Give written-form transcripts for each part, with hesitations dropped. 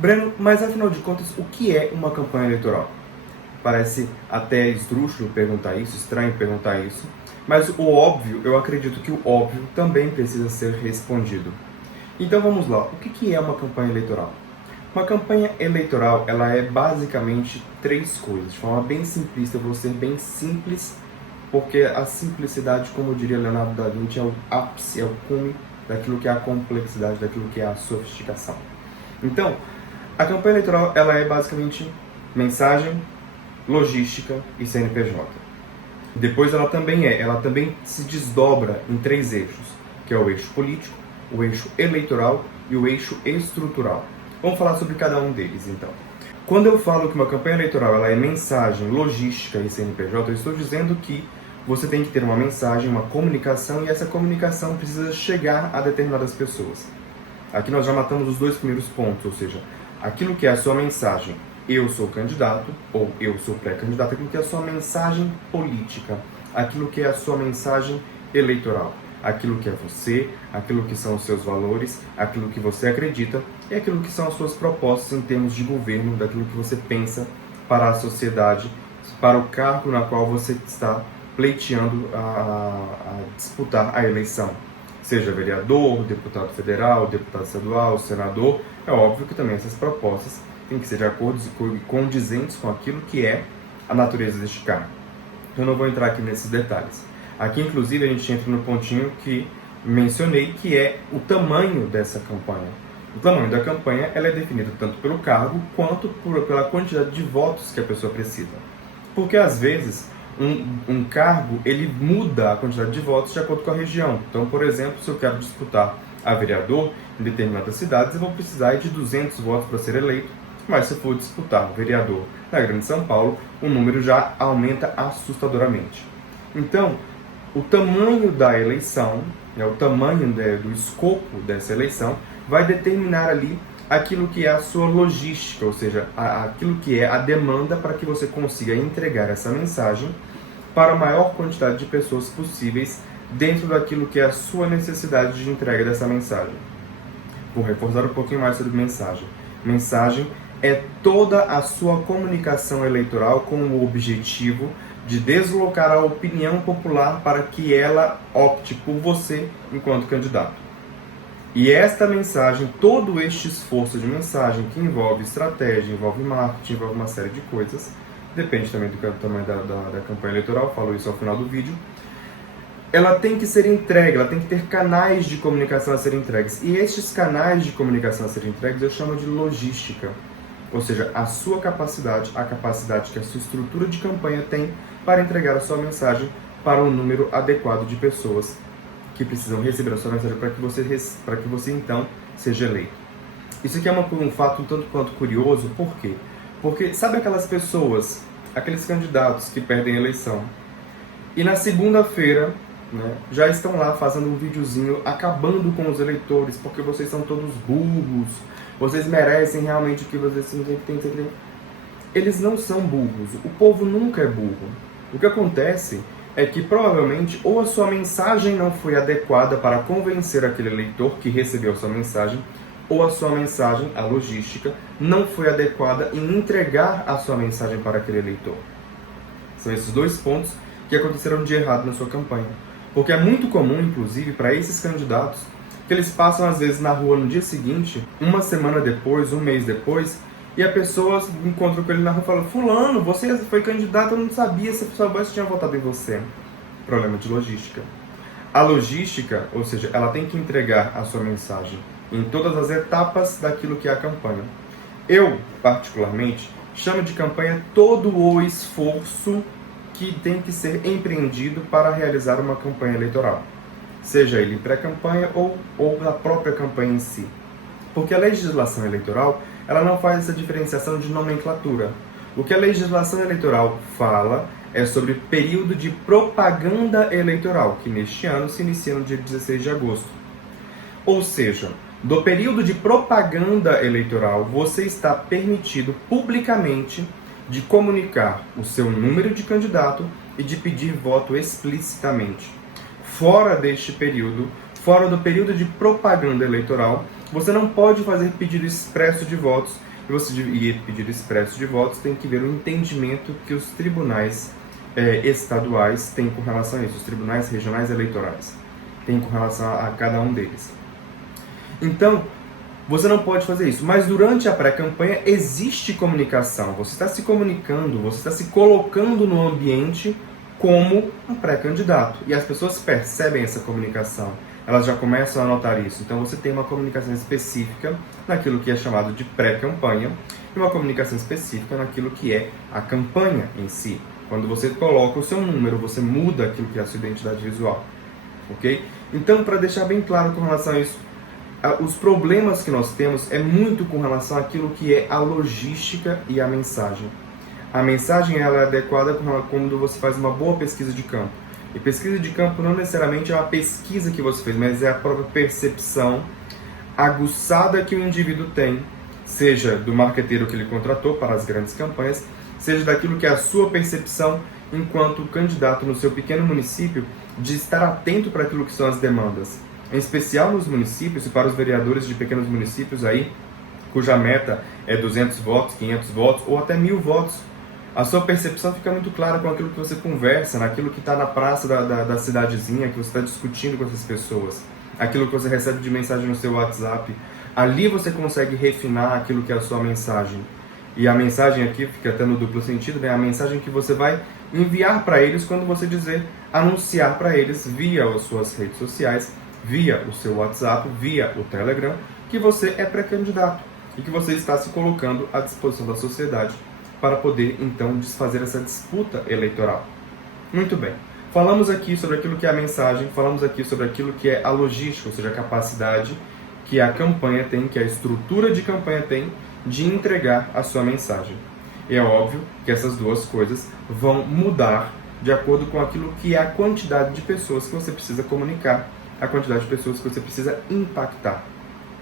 Breno, mas afinal de contas, o que é uma campanha eleitoral? Parece até esdrúxulo perguntar isso, estranho perguntar isso, mas o óbvio, eu acredito que o óbvio também precisa ser respondido. Então vamos lá, o que é uma campanha eleitoral? Uma campanha eleitoral, ela é basicamente três coisas. De forma bem simplista, eu vou ser bem simples, porque a simplicidade, como diria Leonardo da Vinci, é o ápice, é o cume daquilo que é a complexidade, daquilo que é a sofisticação. Então, a campanha eleitoral, ela é basicamente mensagem, logística e CNPJ. Depois ela também se desdobra em três eixos, que é o eixo político, o eixo eleitoral e o eixo estrutural. Vamos falar sobre cada um deles, então. Quando eu falo que uma campanha eleitoral ela é mensagem, logística e CNPJ, eu estou dizendo que você tem que ter uma mensagem, uma comunicação, e essa comunicação precisa chegar a determinadas pessoas. Aqui nós já matamos os dois primeiros pontos, ou seja, aquilo que é a sua mensagem, eu sou candidato, ou eu sou pré-candidato, aquilo que é a sua mensagem política, aquilo que é a sua mensagem eleitoral, aquilo que é você, aquilo que são os seus valores, aquilo que você acredita e aquilo que são as suas propostas em termos de governo, daquilo que você pensa para a sociedade, para o cargo na qual você está pleiteando a disputar a eleição. Seja vereador, deputado federal, deputado estadual, senador, é óbvio que também essas propostas têm que ser de acordo e condizentes com aquilo que é a natureza deste cargo. Eu não vou entrar aqui nesses detalhes. Aqui, inclusive, a gente entra no pontinho que mencionei, que é o tamanho dessa campanha. O tamanho da campanha ela é definido tanto pelo cargo quanto pela quantidade de votos que a pessoa precisa. Porque, às vezes, um cargo ele muda a quantidade de votos de acordo com a região. Então, por exemplo, se eu quero disputar a vereador em determinadas cidades, eu vou precisar de 200 votos para ser eleito. Mas se eu for disputar vereador na Grande São Paulo, o número já aumenta assustadoramente. Então, o tamanho da eleição, o tamanho do escopo dessa eleição, vai determinar ali aquilo que é a sua logística, ou seja, aquilo que é a demanda para que você consiga entregar essa mensagem para a maior quantidade de pessoas possíveis dentro daquilo que é a sua necessidade de entrega dessa mensagem. Vou reforçar um pouquinho mais sobre mensagem. Mensagem é toda a sua comunicação eleitoral com o objetivo de deslocar a opinião popular para que ela opte por você enquanto candidato. E esta mensagem, todo este esforço de mensagem que envolve estratégia, envolve marketing, envolve uma série de coisas, depende também do tamanho da campanha eleitoral, falo isso ao final do vídeo, ela tem que ser entregue, ela tem que ter canais de comunicação a serem entregues. E estes canais de comunicação a serem entregues eu chamo de logística. Ou seja, a sua capacidade, a capacidade que a sua estrutura de campanha tem para entregar a sua mensagem para um número adequado de pessoas que precisam receber a sua mensagem para que você então seja eleito. Isso aqui é um fato um tanto quanto curioso, por quê? Porque sabe aquelas pessoas, aqueles candidatos que perdem a eleição e na segunda-feira já estão lá fazendo um videozinho acabando com os eleitores porque vocês são todos burros, vocês merecem realmente o que vocês têm. Eles não são burros, o povo nunca é burro. O que acontece é que provavelmente ou a sua mensagem não foi adequada para convencer aquele eleitor que recebeu a sua mensagem, ou a sua mensagem, a logística, não foi adequada em entregar a sua mensagem para aquele eleitor. São esses dois pontos que aconteceram de errado na sua campanha. Porque é muito comum, inclusive, para esses candidatos, que eles passam às vezes na rua no dia seguinte, uma semana depois, um mês depois, e a pessoa encontra com ele na rua e fala: fulano, você foi candidato, eu não sabia, se soubesse tinha votado em você. Problema de logística. A logística, ou seja, ela tem que entregar a sua mensagem em todas as etapas daquilo que é a campanha. Eu, particularmente, chamo de campanha todo o esforço que tem que ser empreendido para realizar uma campanha eleitoral. Seja ele pré-campanha ou na própria campanha em si. Porque a legislação eleitoral ela não faz essa diferenciação de nomenclatura. O que a legislação eleitoral fala é sobre período de propaganda eleitoral, que neste ano se inicia no dia 16 de agosto. Ou seja, do período de propaganda eleitoral, você está permitido publicamente de comunicar o seu número de candidato e de pedir voto explicitamente. Fora deste período, fora do período de propaganda eleitoral, você não pode fazer pedido expresso de votos e você ir pedir expresso de votos, tem que ver o entendimento que os tribunais estaduais têm com relação a isso, os tribunais regionais eleitorais têm com relação a cada um deles. Então, você não pode fazer isso, mas durante a pré-campanha existe comunicação, você está se comunicando, você está se colocando no ambiente como um pré-candidato, e as pessoas percebem essa comunicação, elas já começam a notar isso. Então você tem uma comunicação específica naquilo que é chamado de pré-campanha e uma comunicação específica naquilo que é a campanha em si. Quando você coloca o seu número, você muda aquilo que é a sua identidade visual, ok? Então, para deixar bem claro com relação a isso, os problemas que nós temos é muito com relação àquilo que é a logística e a mensagem. A mensagem ela é adequada quando você faz uma boa pesquisa de campo. E pesquisa de campo não necessariamente é uma pesquisa que você fez, mas é a própria percepção aguçada que o indivíduo tem, seja do marqueteiro que ele contratou para as grandes campanhas, seja daquilo que é a sua percepção enquanto candidato no seu pequeno município, de estar atento para aquilo que são as demandas. Em especial nos municípios e para os vereadores de pequenos municípios aí, cuja meta é 200 votos, 500 votos ou até 1.000 votos. A sua percepção fica muito clara com aquilo que você conversa, naquilo que está na praça da cidadezinha, que você está discutindo com essas pessoas, aquilo que você recebe de mensagem no seu WhatsApp. Ali você consegue refinar aquilo que é a sua mensagem. E a mensagem aqui fica até no duplo sentido, né? A mensagem que você vai enviar para eles quando você anunciar para eles via as suas redes sociais, via o seu WhatsApp, via o Telegram, que você é pré-candidato e que você está se colocando à disposição da sociedade para poder, então, desfazer essa disputa eleitoral. Muito bem. Falamos aqui sobre aquilo que é a mensagem, falamos aqui sobre aquilo que é a logística, ou seja, a capacidade que a campanha tem, que a estrutura de campanha tem, de entregar a sua mensagem. E é óbvio que essas duas coisas vão mudar de acordo com aquilo que é a quantidade de pessoas que você precisa comunicar, a quantidade de pessoas que você precisa impactar.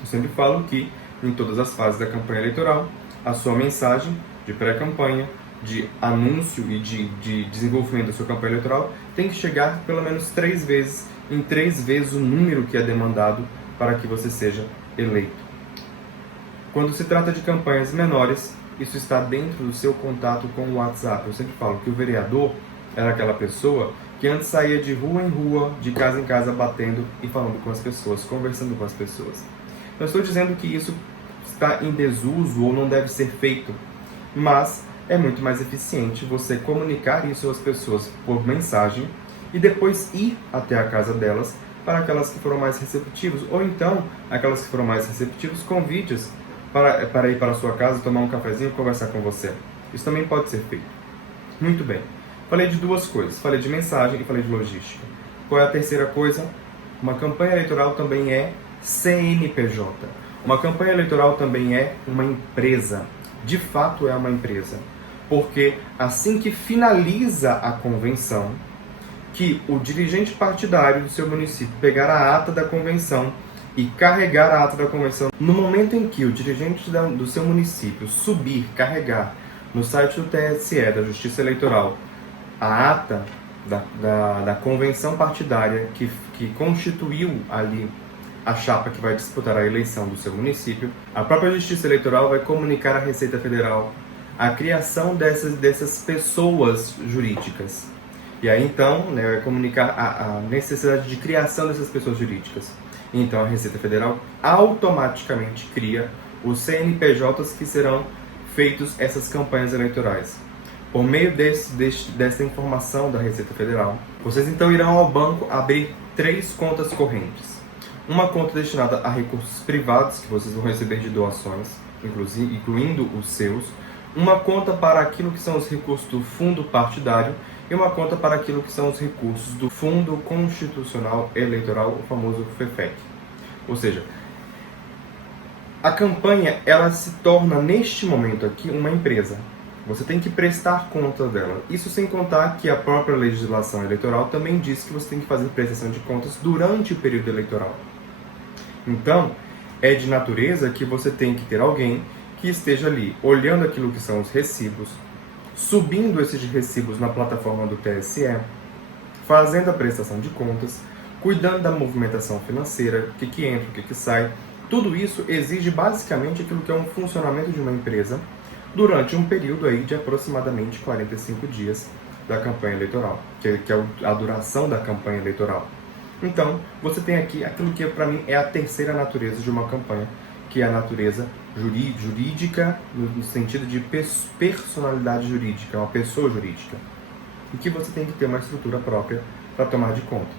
Eu sempre falo que, em todas as fases da campanha eleitoral, a sua mensagem de pré-campanha, de anúncio e de desenvolvimento da sua campanha eleitoral tem que chegar pelo menos 3 vezes, em 3 vezes o número que é demandado para que você seja eleito. Quando se trata de campanhas menores, isso está dentro do seu contato com o WhatsApp. Eu sempre falo que o vereador era aquela pessoa que antes saía de rua em rua, de casa em casa, batendo e falando com as pessoas, conversando com as pessoas. Não estou dizendo que isso está em desuso ou não deve ser feito, mas é muito mais eficiente você comunicar isso às pessoas por mensagem e depois ir até a casa delas para aquelas que foram mais receptivas, ou então aquelas que foram mais receptivas, convide-as para ir para a sua casa, tomar um cafezinho e conversar com você. Isso também pode ser feito. Muito bem. Falei de 2 coisas. Falei de mensagem e falei de logística. Qual é a terceira coisa? Uma campanha eleitoral também é CNPJ. Uma campanha eleitoral também é uma empresa. De fato é uma empresa. Porque assim que finaliza a convenção, que o dirigente partidário do seu município pegar a ata da convenção e carregar a ata da convenção, no momento em que o dirigente do seu município carregar no site do TSE, da Justiça Eleitoral, a ata da convenção partidária que constituiu ali a chapa que vai disputar a eleição do seu município, a própria Justiça Eleitoral vai comunicar à Receita Federal a criação dessas pessoas jurídicas. E aí, então, vai comunicar a necessidade de criação dessas pessoas jurídicas. Então, a Receita Federal automaticamente cria os CNPJs que serão feitos essas campanhas eleitorais. Por meio dessa informação da Receita Federal, vocês então irão ao banco abrir 3 contas correntes. Uma conta destinada a recursos privados, que vocês vão receber de doações, incluindo os seus. Uma conta para aquilo que são os recursos do fundo partidário e uma conta para aquilo que são os recursos do Fundo Constitucional Eleitoral, o famoso FEFEC. Ou seja, a campanha ela se torna, neste momento aqui, uma empresa. Você tem que prestar conta dela. Isso sem contar que a própria legislação eleitoral também diz que você tem que fazer prestação de contas durante o período eleitoral. Então, é de natureza que você tem que ter alguém que esteja ali olhando aquilo que são os recibos, subindo esses recibos na plataforma do TSE, fazendo a prestação de contas, cuidando da movimentação financeira, o que entra, o que sai, Tudo isso exige basicamente aquilo que é um funcionamento de uma empresa durante um período aí de aproximadamente 45 dias da campanha eleitoral, que é a duração da campanha eleitoral. Então, você tem aqui aquilo que para mim é a terceira natureza de uma campanha, que é a natureza jurídica, no sentido de personalidade jurídica, uma pessoa jurídica, e que você tem que ter uma estrutura própria para tomar de conta.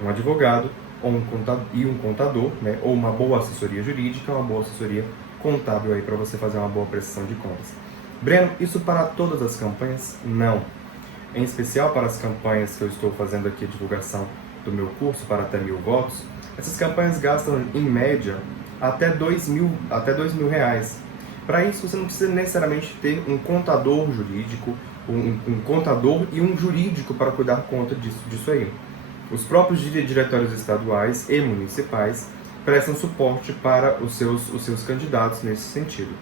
Um advogado ou um contador, né, ou uma boa assessoria jurídica, uma boa assessoria contábil aí para você fazer uma boa prestação de contas. Breno, isso para todas as campanhas? Não. Em especial para as campanhas que eu estou fazendo aqui, a divulgação do meu curso para até 1.000 votos, essas campanhas gastam, em média, até R$2.000 reais. Para isso, você não precisa necessariamente ter um contador jurídico, um contador e um jurídico para cuidar conta disso aí. Os próprios diretórios estaduais e municipais prestam suporte para os seus candidatos nesse sentido.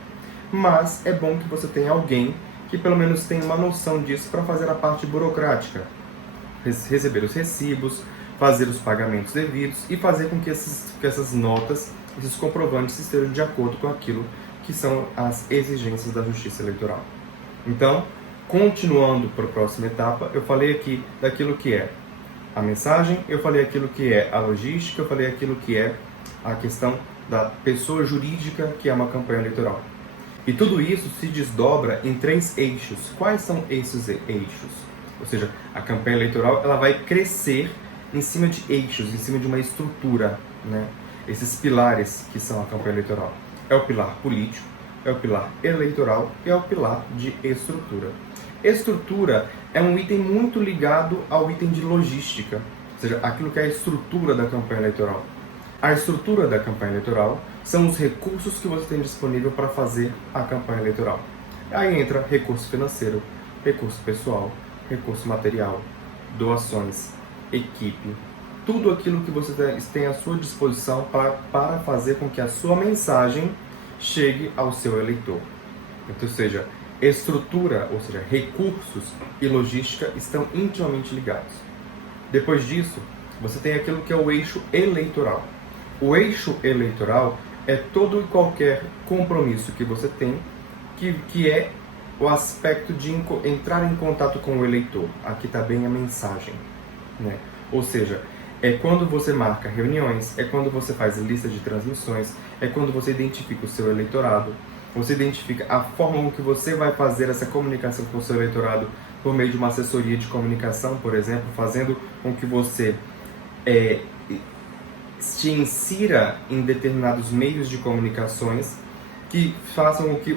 Mas é bom que você tenha alguém que pelo menos tenha uma noção disso para fazer a parte burocrática, receber os recibos, fazer os pagamentos devidos e fazer com que essas notas, esses comprovantes estejam de acordo com aquilo que são as exigências da Justiça Eleitoral. Então, continuando para a próxima etapa, eu falei aqui daquilo que é a mensagem, eu falei aquilo que é a logística, eu falei aquilo que é a questão da pessoa jurídica, que é uma campanha eleitoral. E tudo isso se desdobra em 3 eixos. Quais são esses eixos? Ou seja, a campanha eleitoral ela vai crescer em cima de eixos, em cima de uma estrutura, né? Esses pilares que são a campanha eleitoral. É o pilar político, é o pilar eleitoral e é o pilar de estrutura. Estrutura é um item muito ligado ao item de logística, ou seja, aquilo que é a estrutura da campanha eleitoral. A estrutura da campanha eleitoral são os recursos que você tem disponível para fazer a campanha eleitoral. Aí entra recurso financeiro, recurso pessoal, recurso material, doações, equipe, tudo aquilo que você tem à sua disposição para fazer com que a sua mensagem chegue ao seu eleitor. Então, ou seja, estrutura, ou seja, recursos e logística estão intimamente ligados. Depois disso, você tem aquilo que é o eixo eleitoral. O eixo eleitoral é todo e qualquer compromisso que você tem, que é o aspecto de entrar em contato com o eleitor. Aqui está bem a mensagem, né? Ou seja, é quando você marca reuniões, é quando você faz lista de transmissões, é quando você identifica o seu eleitorado, você identifica a forma com que você vai fazer essa comunicação com o seu eleitorado por meio de uma assessoria de comunicação, por exemplo, fazendo com que você se insira em determinados meios de comunicações que façam com que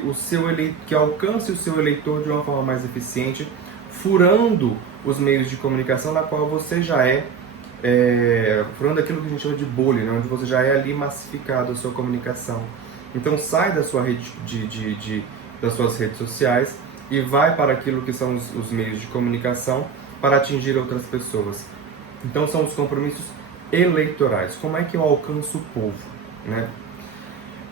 que alcance o seu eleitor de uma forma mais eficiente, furando os meios de comunicação na qual você já furando aquilo que a gente chama de bolha, né? Onde você já é ali massificado a sua comunicação. Então sai da sua rede das suas redes sociais e vai para aquilo que são os meios de comunicação para atingir outras pessoas. Então são os compromissos eleitorais. Como é que eu alcanço o povo, né?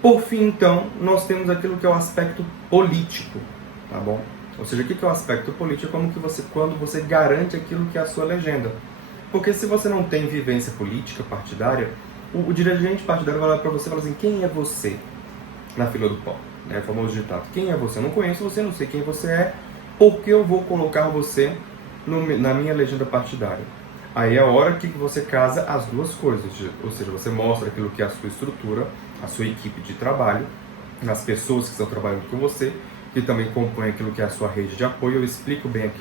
Por fim, então, nós temos aquilo que é o aspecto político, tá bom? Ou seja, o que é o aspecto político? Quando você garante aquilo que é a sua legenda. Porque se você não tem vivência política partidária, o dirigente partidário vai olhar para você e falar assim: quem é você na fila do pão? É o famoso ditado: quem é você? Eu não conheço você, não sei quem você é, por que eu vou colocar você na minha legenda partidária? Aí é a hora que você casa as duas coisas, ou seja, você mostra aquilo que é a sua estrutura, a sua equipe de trabalho, as pessoas que estão trabalhando com você, que também compõem aquilo que é a sua rede de apoio. Eu explico bem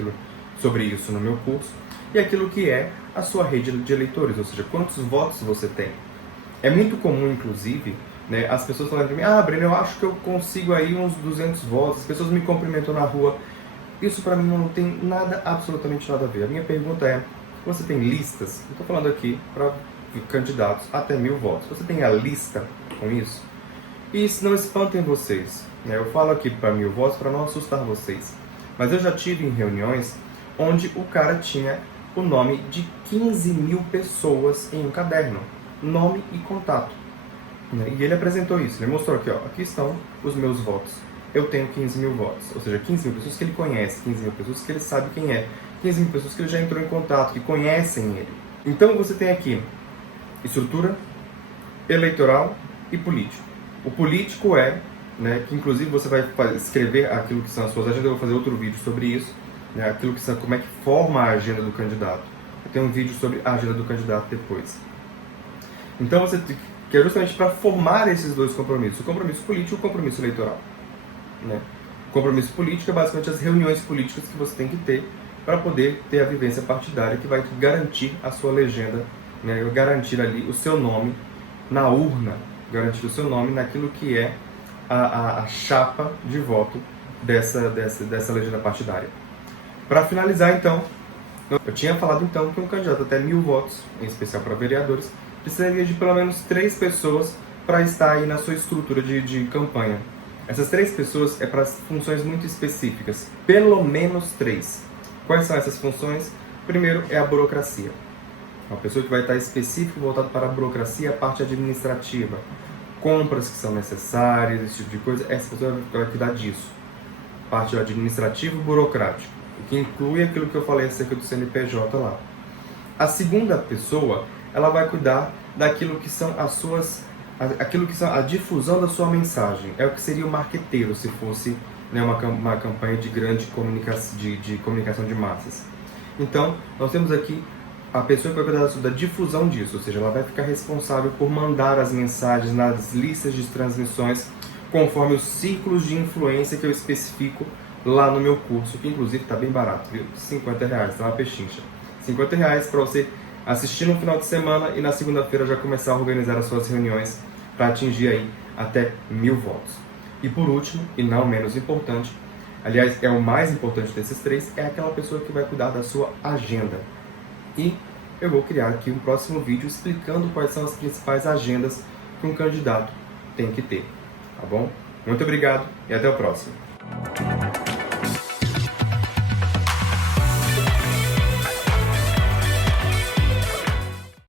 sobre isso no meu curso. E aquilo que é a sua rede de eleitores, ou seja, quantos votos você tem. É muito comum, inclusive, né, as pessoas falarem para mim: Breno, eu acho que eu consigo aí uns 200 votos, as pessoas me cumprimentam na rua. Isso para mim não tem absolutamente nada a ver. A minha pergunta é: você tem listas? Eu estou falando aqui para candidatos até 1.000 votos. Você tem a lista com isso? E isso não espantem vocês, né? Eu falo aqui para 1.000 votos para não assustar vocês. Mas eu já tive em reuniões onde o cara tinha o nome de 15.000 pessoas em um caderno, nome e contato, né? E ele apresentou isso, ele mostrou aqui, aqui estão os meus votos. Eu tenho 15.000 votos, ou seja, 15.000 pessoas que ele conhece, 15.000 pessoas que ele sabe quem é, 15.000 pessoas que ele já entrou em contato, que conhecem ele. Então você tem aqui estrutura eleitoral, e político. O político é, né, que inclusive você vai escrever aquilo que são as suas agendas, eu vou fazer outro vídeo sobre isso, né, aquilo que são, como é que forma a agenda do candidato. Eu tenho um vídeo sobre a agenda do candidato depois. Então você que é justamente para formar esses dois compromissos, o compromisso político e o compromisso eleitoral. Né? O compromisso político é basicamente as reuniões políticas que você tem que ter para poder ter a vivência partidária que vai garantir a sua legenda, né? Garantir ali o seu nome na urna, garantir o seu nome naquilo que é a chapa de voto dessa legenda partidária. Para finalizar, então, eu tinha falado então que um candidato até 1.000 votos, em especial para vereadores, precisaria de pelo menos 3 pessoas para estar aí na sua estrutura de campanha. Essas 3 pessoas é para funções muito específicas, pelo menos 3. Quais são essas funções? Primeiro é a burocracia. Uma pessoa que vai estar específico voltado para a burocracia, a parte administrativa, compras que são necessárias, esse tipo de coisa, essa pessoa vai cuidar disso. Parte administrativo e burocrático, o que inclui aquilo que eu falei acerca do CNPJ lá. A segunda pessoa, ela vai cuidar daquilo que são aquilo que são a difusão da sua mensagem. É o que seria o marqueteiro, se fosse, né, uma campanha de grande comunicação de massas. Então, nós temos aqui a pessoa que vai cuidar da difusão disso, ou seja, ela vai ficar responsável por mandar as mensagens nas listas de transmissões conforme os círculos de influência que eu especifico lá no meu curso, que inclusive está bem barato, viu? R$50, tá uma pechincha. R$50 para você assistir no final de semana e na segunda-feira já começar a organizar as suas reuniões para atingir aí até 1.000 votos. E por último, e não menos importante, aliás, é o mais importante desses 3, é aquela pessoa que vai cuidar da sua agenda. E eu vou criar aqui um próximo vídeo explicando quais são as principais agendas que um candidato tem que ter. Tá bom? Muito obrigado e até o próximo.